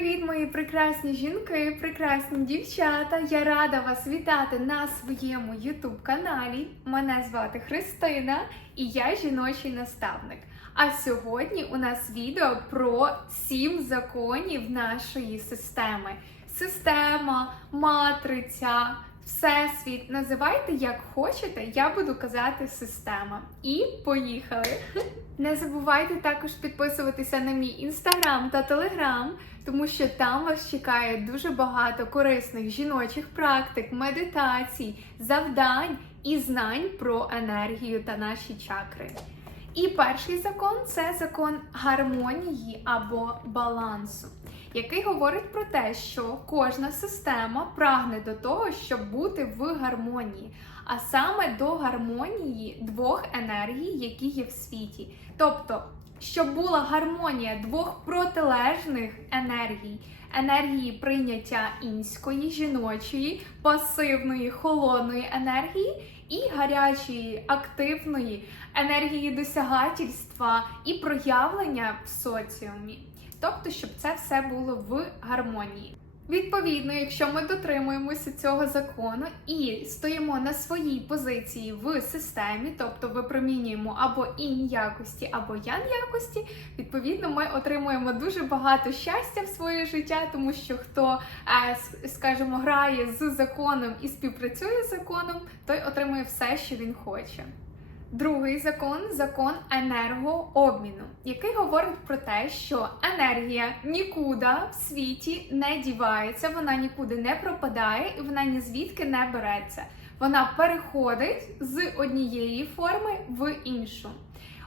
Привіт, мої прекрасні жінки, прекрасні дівчата! Я рада вас вітати на своєму YouTube каналі. Мене звати Христина і я жіночий наставник. А сьогодні у нас відео про сім законів нашої системи. Система, матриця, всесвіт. Називайте як хочете, я буду казати система. І поїхали! Не забувайте також підписуватися на мій інстаграм та телеграм, тому що там вас чекає дуже багато корисних жіночих практик, медитацій, завдань і знань про енергію та наші чакри. І перший закон це закон гармонії або балансу, який говорить про те, що кожна система прагне до того, щоб бути в гармонії, а саме до гармонії двох енергій, які є в світі. Тобто, щоб була гармонія двох протилежних енергій. Енергії прийняття інської, жіночої, пасивної, холодної енергії і гарячої, активної енергії досягательства і проявлення в соціумі. Тобто, щоб це все було в гармонії. Відповідно, якщо ми дотримуємося цього закону і стоїмо на своїй позиції в системі, тобто випромінюємо або інь якості, або ян якості, відповідно, ми отримуємо дуже багато щастя в своє життя, тому що хто, е, скажімо, грає з законом і співпрацює з законом, той отримує все, що він хоче. Другий закон закон енергообміну, який говорить про те, що енергія нікуди в світі не дівається, вона нікуди не пропадає і вона ні звідки не береться. Вона переходить з однієї форми в іншу.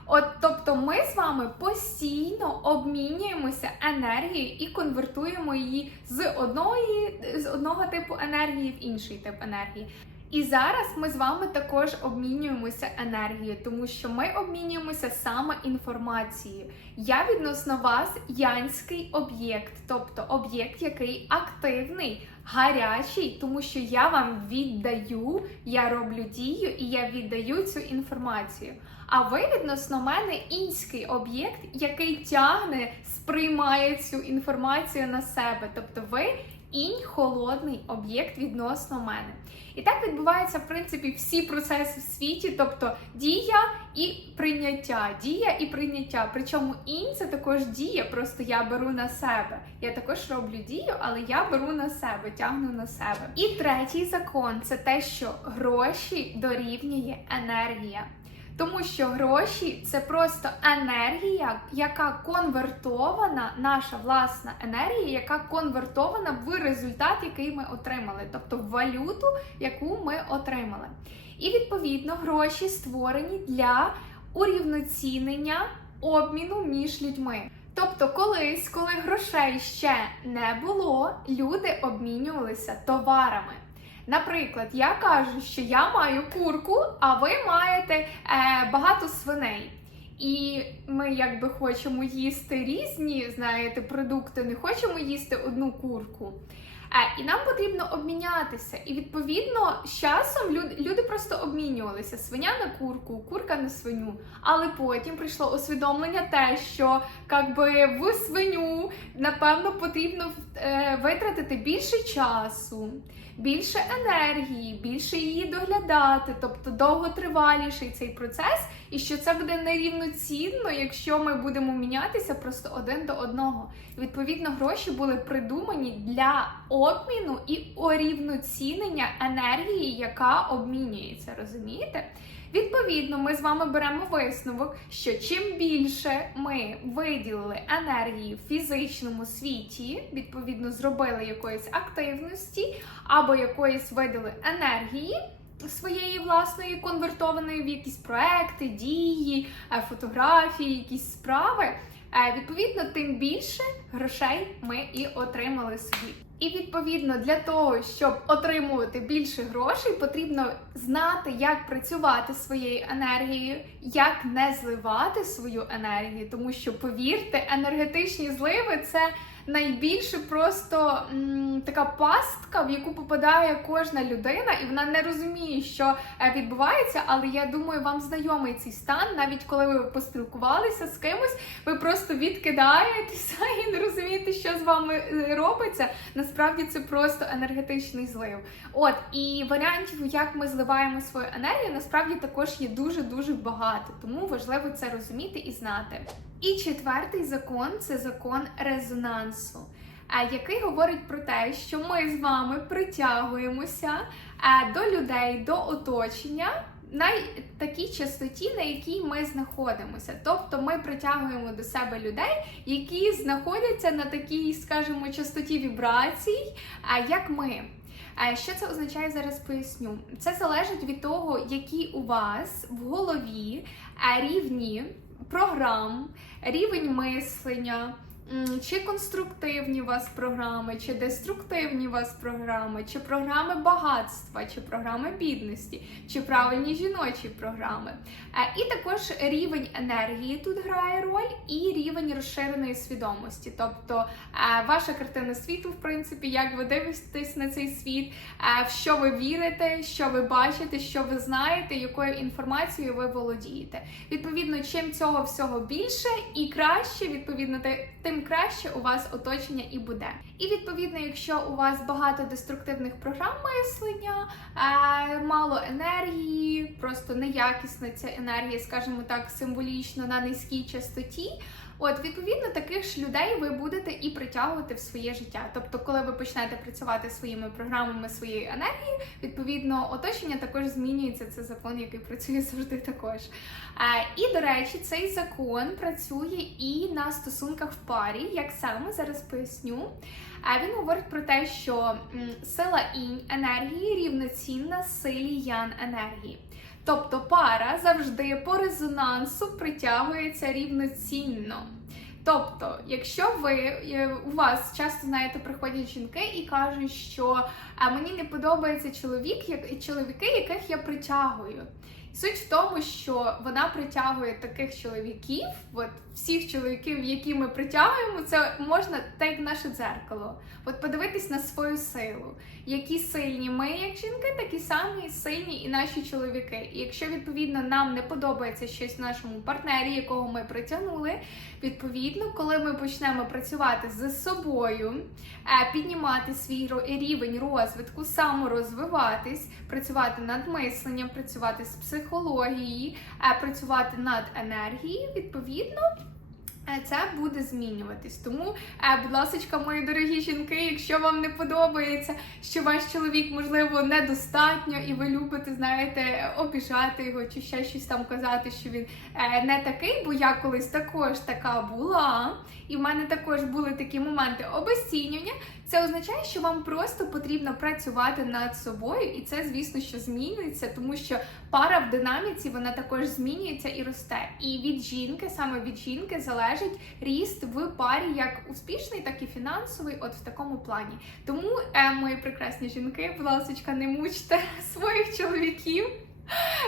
От, тобто, ми з вами постійно обмінюємося енергією і конвертуємо її з одної з одного типу енергії в інший тип енергії. І зараз ми з вами також обмінюємося енергією, тому що ми обмінюємося саме інформацією. Я відносно вас янський об'єкт, тобто об'єкт, який активний, гарячий, тому що я вам віддаю, я роблю дію і я віддаю цю інформацію. А ви відносно мене інський об'єкт, який тягне, сприймає цю інформацію на себе. Тобто ви інь холодний об'єкт відносно мене. І так відбуваються, в принципі, всі процеси в світі, тобто дія і прийняття, дія і прийняття. Причому інь це також дія, просто я беру на себе. Я також роблю дію, але я беру на себе, тягну на себе. І третій закон це те, що гроші дорівнює енергія. Тому що гроші це просто енергія, яка конвертована, наша власна енергія, яка конвертована в результат, який ми отримали, тобто в валюту, яку ми отримали. І відповідно гроші створені для урівноцінення обміну між людьми. Тобто, колись, коли грошей ще не було, люди обмінювалися товарами. Наприклад, я кажу, що я маю курку, а ви маєте е, багато свиней. І ми якби хочемо їсти різні, знаєте, продукти, не хочемо їсти одну курку. Е, і нам потрібно обмінятися. І відповідно з часом люди, просто обмінювалися свиня на курку, курка на свиню. Але потім прийшло усвідомлення те, що якби в свиню напевно потрібно е, витратити більше часу, більше енергії, більше її доглядати, тобто довготриваліший цей процес, і що це буде нерівноцінно, якщо ми будемо мінятися просто один до одного. Відповідно, гроші були придумані для обміну і орівноцінення енергії, яка обмінюється. Розумієте? Відповідно, ми з вами беремо висновок, що чим більше ми виділили енергії в фізичному світі, відповідно, зробили якоїсь активності або якоїсь видали енергії. Своєї власної конвертованої в якісь проекти, дії, е, фотографії, якісь справи. Е, Відповідно, тим більше грошей ми і отримали собі. І відповідно для того, щоб отримувати більше грошей, потрібно знати, як працювати своєю енергією, як не зливати свою енергію. Тому що, повірте, енергетичні зливи це найбільше просто м, така пастка, в яку попадає кожна людина, і вона не розуміє, що е, відбувається. Але я думаю, вам знайомий цей стан, навіть коли ви поспілкувалися з кимось, ви просто відкидаєтеся і не розумієте, що з вами е, робиться. Насправді це просто енергетичний злив. От і варіантів, як ми зливаємо свою енергію, насправді також є дуже дуже багато, тому важливо це розуміти і знати. І четвертий закон це закон резонансу, е, який говорить про те, що ми з вами притягуємося е, до людей, до оточення на такій частоті, на якій ми знаходимося. Тобто ми притягуємо до себе людей, які знаходяться на такій, скажімо, частоті вібрацій, е, як ми. Що це означає зараз? Поясню. Це залежить від того, які у вас в голові рівні програм, рівень мислення. Чи конструктивні у вас програми, чи деструктивні у вас програми, чи програми багатства, чи програми бідності, чи правильні жіночі програми. Е, І також рівень енергії тут грає роль, і рівень розширеної свідомості. Тобто е, ваша картина світу, в принципі, як ви дивитесь на цей світ, е, в що ви вірите, що ви бачите, що ви знаєте, якою інформацією ви володієте. Відповідно, чим цього всього більше і краще, відповідно, те- тим краще у вас оточення і буде. І відповідно, якщо у вас багато деструктивних програм мислення, е, мало енергії, просто неякісна ця енергія, скажімо так, символічно на низькій частоті. От, відповідно, таких ж людей ви будете і притягувати в своє життя. Тобто, коли ви почнете працювати своїми програмами своєї енергії, відповідно, оточення також змінюється. Це закон, який працює завжди також. Е, і до речі, цей закон працює і на стосунках в парі. Як саме зараз поясню. А він говорить про те, що сила інь енергії рівноцінна силі ян енергії. Тобто пара завжди по резонансу притягується рівноцінно. Тобто, якщо ви е, у вас часто знаєте, приходять жінки і кажуть, що мені не подобається чоловік, як чоловіки, яких я притягую. Суть в тому, що вона притягує таких чоловіків, от всіх чоловіків, які ми притягуємо, це можна так як наше дзеркало. От подивитись на свою силу. Які сильні ми, як жінки, такі самі сильні і наші чоловіки. І якщо відповідно нам не подобається щось в нашому партнері, якого ми притягнули, відповідно, коли ми почнемо працювати з собою, е, піднімати свій рівень розвитку, саморозвиватись, працювати над мисленням, працювати з психологією, е, працювати над енергією, відповідно. Це буде змінюватись. Тому, е, будь ласка, мої дорогі жінки, якщо вам не подобається, що ваш чоловік, можливо, недостатньо, і ви любите, знаєте, обіжати його чи ще щось там казати, що він е, не такий, бо я колись також така була, і в мене також були такі моменти обесцінювання. Це означає, що вам просто потрібно працювати над собою, і це, звісно, що змінюється, тому що пара в динаміці вона також змінюється і росте. І від жінки, саме від жінки, залежить ріст в парі, як успішний, так і фінансовий, от в такому плані. Тому, е, мої прекрасні жінки, будь ласка, не мучте своїх чоловіків.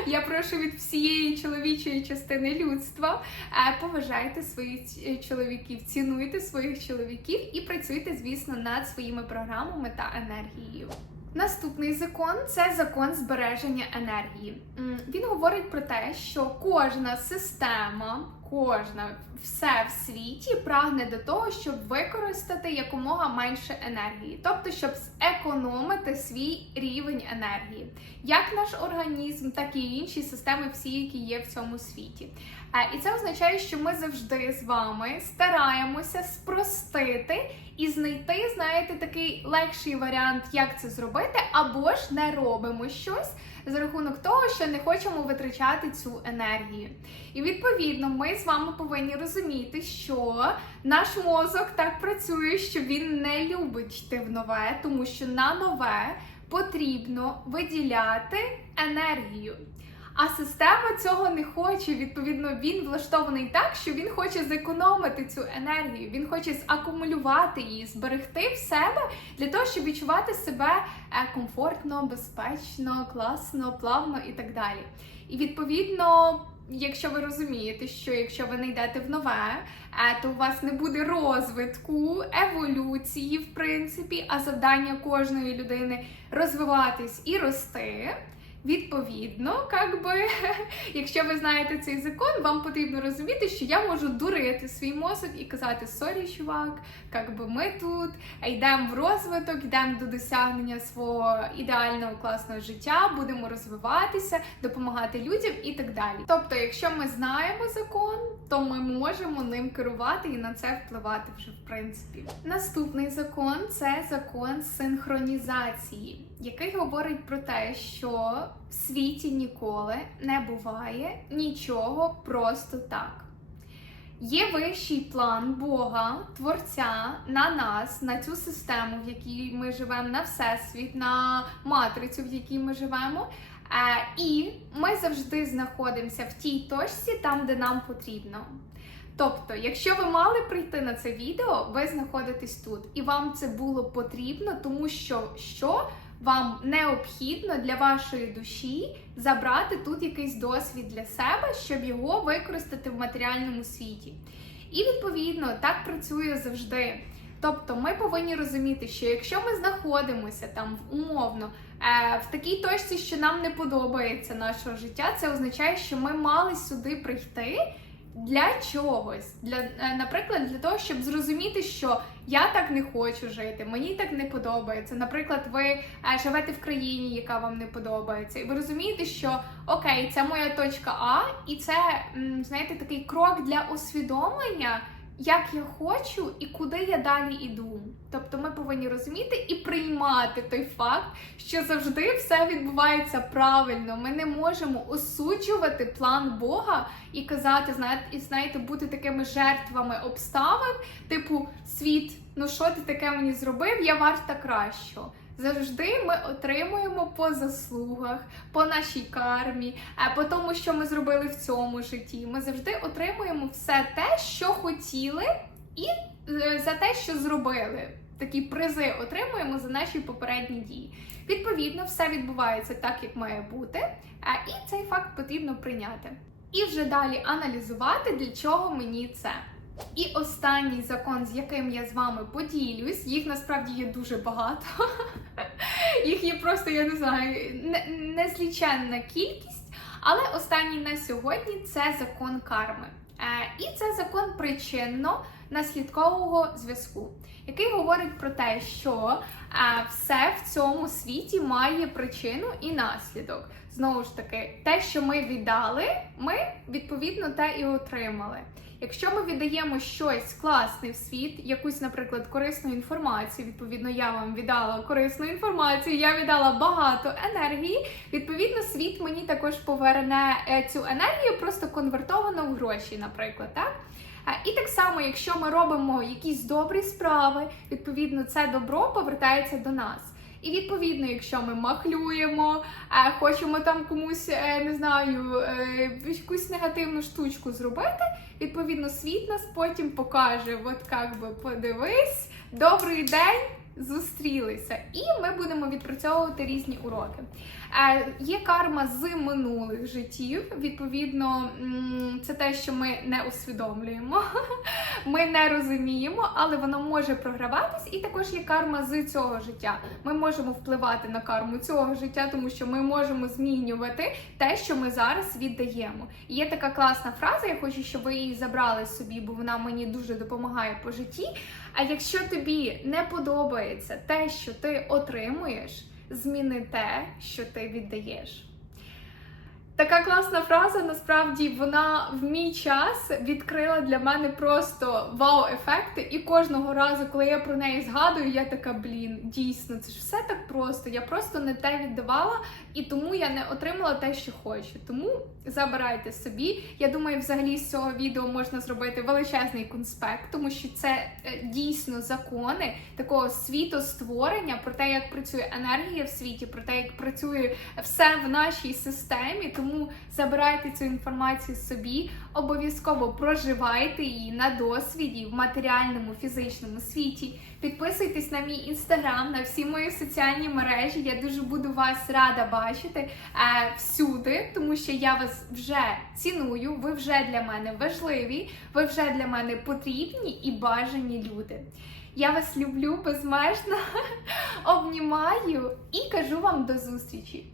Я прошу від всієї чоловічої частини людства е, поважайте своїх е, чоловіків, цінуйте своїх чоловіків і працюйте, звісно, над своїми програмами та енергією. Наступний закон це закон збереження енергії. Він говорить про те, що кожна система, кожна все в світі прагне до того, щоб використати якомога менше енергії, тобто щоб зекономити свій рівень енергії, як наш організм, так і інші системи, всі, які є в цьому світі. Е, І це означає, що ми завжди з вами стараємося спростити і знайти, знаєте, такий легший варіант, як це зробити, або ж не робимо щось за рахунок того, що не хочемо витрачати цю енергію. І відповідно, ми з вами повинні розуміти, що наш мозок так працює, що він не любить йти в нове, тому що на нове потрібно виділяти енергію. А система цього не хоче. Відповідно, він влаштований так, що він хоче зекономити цю енергію. Він хоче закумулювати її, зберегти в себе для того, щоб відчувати себе е, комфортно, безпечно, класно, плавно і так далі. І відповідно. якщо ви розумієте, що якщо ви не йдете в нове, е, то у вас не буде розвитку, еволюції, в принципі, а завдання кожної людини розвиватись і рости. Відповідно, как би, якщо ви знаєте цей закон, вам потрібно розуміти, що я можу дурити свій мозок і казати сорі, чувак, как би ми тут йдемо в розвиток, йдемо до досягнення свого ідеального класного життя, будемо розвиватися, допомагати людям і так далі. Тобто, якщо ми знаємо закон, то ми можемо ним керувати і на це впливати вже в принципі. Наступний закон це закон синхронізації, який говорить про те, що в світі ніколи не буває нічого просто так. Є вищий план Бога, Творця на нас, на цю систему, в якій ми живемо, на всесвіт, на матрицю, в якій ми живемо. Е, і ми завжди знаходимося в тій точці, там, де нам потрібно. Тобто, якщо ви мали прийти на це відео, ви знаходитесь тут, і вам це було потрібно, тому що що вам необхідно для вашої душі забрати тут якийсь досвід для себе, щоб його використати в матеріальному світі. І відповідно так працює завжди. Тобто, ми повинні розуміти, що якщо ми знаходимося там умовно е, в такій точці, що нам не подобається нашого життя, це означає, що ми мали сюди прийти для чогось. Для, е, наприклад, для того, щоб зрозуміти, що я так не хочу жити, мені так не подобається. Наприклад, ви е, живете в країні, яка вам не подобається, і ви розумієте, що окей, це моя точка А, і це знаєте такий крок для усвідомлення. Як я хочу і куди я далі іду. Тобто ми повинні розуміти і приймати той факт, що завжди все відбувається правильно. Ми не можемо осуджувати план Бога і казати, знаєте, і знаєте, бути такими жертвами обставин, типу світ, ну що ти таке мені зробив? Я варта кращого. Завжди ми отримуємо по заслугах, по нашій кармі, е, по тому, що ми зробили в цьому житті. Ми завжди отримуємо все те, що хотіли, і е, за те, що зробили. Такі призи отримуємо за наші попередні дії. Відповідно, все відбувається так, як має бути, е, і цей факт потрібно прийняти. І вже далі аналізувати, для чого мені це. І останній закон, з яким я з вами поділюсь, їх насправді є дуже багато. Їх є просто, я не знаю, не- незліченна кількість. Але останній на сьогодні це закон карми. Е, І це закон причинно-наслідкового зв'язку, який говорить про те, що е, все в цьому світі має причину і наслідок. Знову ж таки, те, що ми віддали, ми відповідно те і отримали. Якщо ми віддаємо щось класне в світ, якусь, наприклад, корисну інформацію, відповідно, я вам віддала корисну інформацію, я віддала багато енергії. Відповідно, світ мені також поверне е, цю енергію, просто конвертовано в гроші, наприклад, так. І так само, якщо ми робимо якісь добрі справи, відповідно, це добро повертається до нас. І відповідно, якщо ми махлюємо, е, хочемо там комусь, е, не знаю, якусь негативну штучку зробити, відповідно, світ нас потім покаже, от як би подивись, добрий день. Зустрілися, і ми будемо відпрацьовувати різні уроки. Е, є карма з минулих життів. Відповідно, це те, що ми не усвідомлюємо, ми не розуміємо, але воно може програватись. І також є карма з цього життя. Ми можемо впливати на карму цього життя, тому що ми можемо змінювати те, що ми зараз віддаємо. Є така класна фраза. Я хочу, щоб ви її забрали собі, бо вона мені дуже допомагає по житті. А якщо тобі не подобається те, що ти отримуєш, зміни те, що ти віддаєш. Така класна фраза, насправді вона в мій час відкрила для мене просто вау-ефекти. І кожного разу, коли я про неї згадую, я така, блін, дійсно, це ж все так просто. Я просто не те віддавала, і тому я не отримала те, що хочу. Тому забирайте собі. Я думаю, взагалі з цього відео можна зробити величезний конспект, тому що це е, дійсно закони такого світостворення, про те, як працює енергія в світі, про те, як працює все в нашій системі. Тому Тому забирайте цю інформацію собі, обов'язково проживайте її на досвіді в матеріальному фізичному світі. Підписуйтесь на мій інстаграм, на всі мої соціальні мережі. Я дуже буду вас рада бачити е, всюди, тому що я вас вже ціную. Ви вже для мене важливі, ви вже для мене потрібні і бажані люди. Я вас люблю безмежно, обнімаю і кажу вам до зустрічі.